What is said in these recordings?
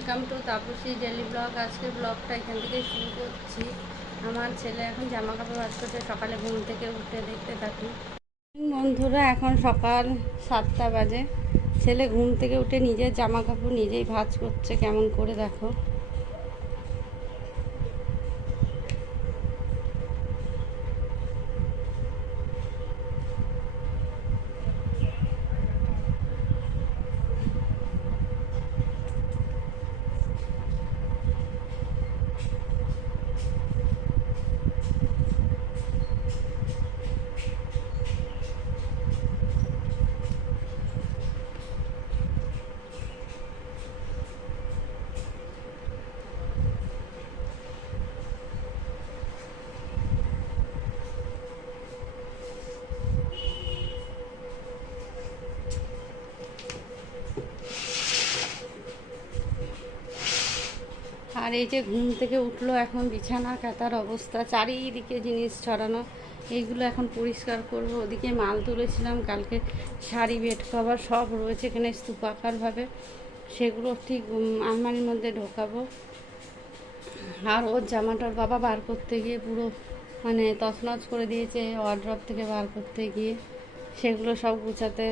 Welcome to Tapasi daily blog. আজকে ব্লগটা এখান থেকে শুরু করছি। আমার ছেলে এখন জামা কাপড় ভাজ করছে, সকালে ঘুম থেকে উঠে দেখতে থাকি। বন্ধুরা, এখন সকাল সাতটা বাজে। ছেলে ঘুম থেকে উঠে নিজের জামা কাপড় নিজেই ভাজ করছে, কেমন করে দেখো। আর এই যে ঘুম থেকে উঠল এখন বিছানা কাতার অবস্থা, চারিদিকে জিনিস ছড়ানো, এইগুলো এখন পরিষ্কার করব। ওদিকে মাল তুলেছিলাম, কালকে শাড়ি, বেড কভার সব রয়েছে এখানে স্তূপাকারভাবে। সেগুলো ঠিক আলমারির মধ্যে ঢোকাবো। আর ওর জামাটার বাবা বার করতে গিয়ে পুরো মানে তছনছ করে দিয়েছে ওয়ার্ড্রপ থেকে বার করতে গিয়ে। সেগুলো সব গোছাতে,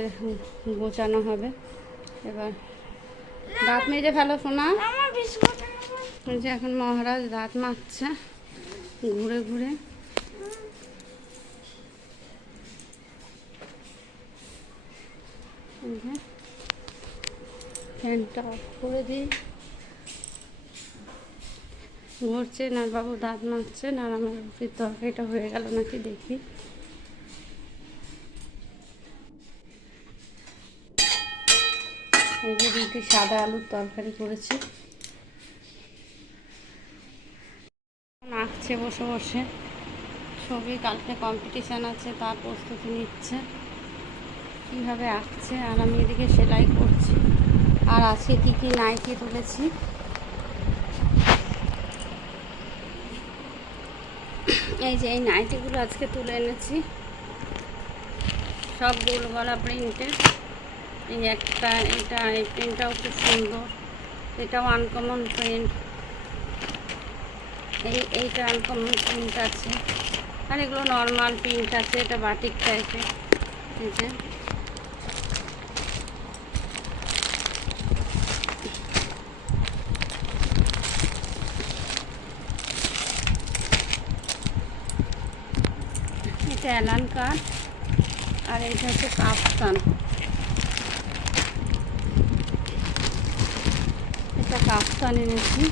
গোছানো হবে। এবার দাঁত মেজে ফেলো এই যে এখন মহারাজ দাঁত মারছে ঘুরে ঘুরে। ফ্যানটা অফ করে দিই। ঘুরছে না বাবু দাঁত মারছে না আমার রুটির তরকারিটা হয়ে গেল নাকি দেখি। এই যে রুটি সাদা আলুর তরকারি করেছি। আঁকছে বসে বসে। ছবি, কালকে কম্পিটিশান আছে, তার প্রস্তুতি নিচ্ছে। কীভাবে আঁকছে আর আমি এদিকে সেলাই করছি। আর আজকে কী কী নাইটি তুলেছি? এই যে এই নাইটিগুলো আজকে তুলে এনেছি। সব গোল গলা প্রিন্টের এই একটা, এটা, এই প্রিন্টটাও খুব সুন্দর। এটাও আনকমন প্রিন্ট এই, এইটা আনকমন প্রিন্ট আছে। আর এগুলো নর্মাল প্রিন্ট আছে, এটা বাটিক টাইপের এই যে। এটা অ্যালান কার্ড আর এইটা হচ্ছে কাফতান এটা কাফতান এনেছি।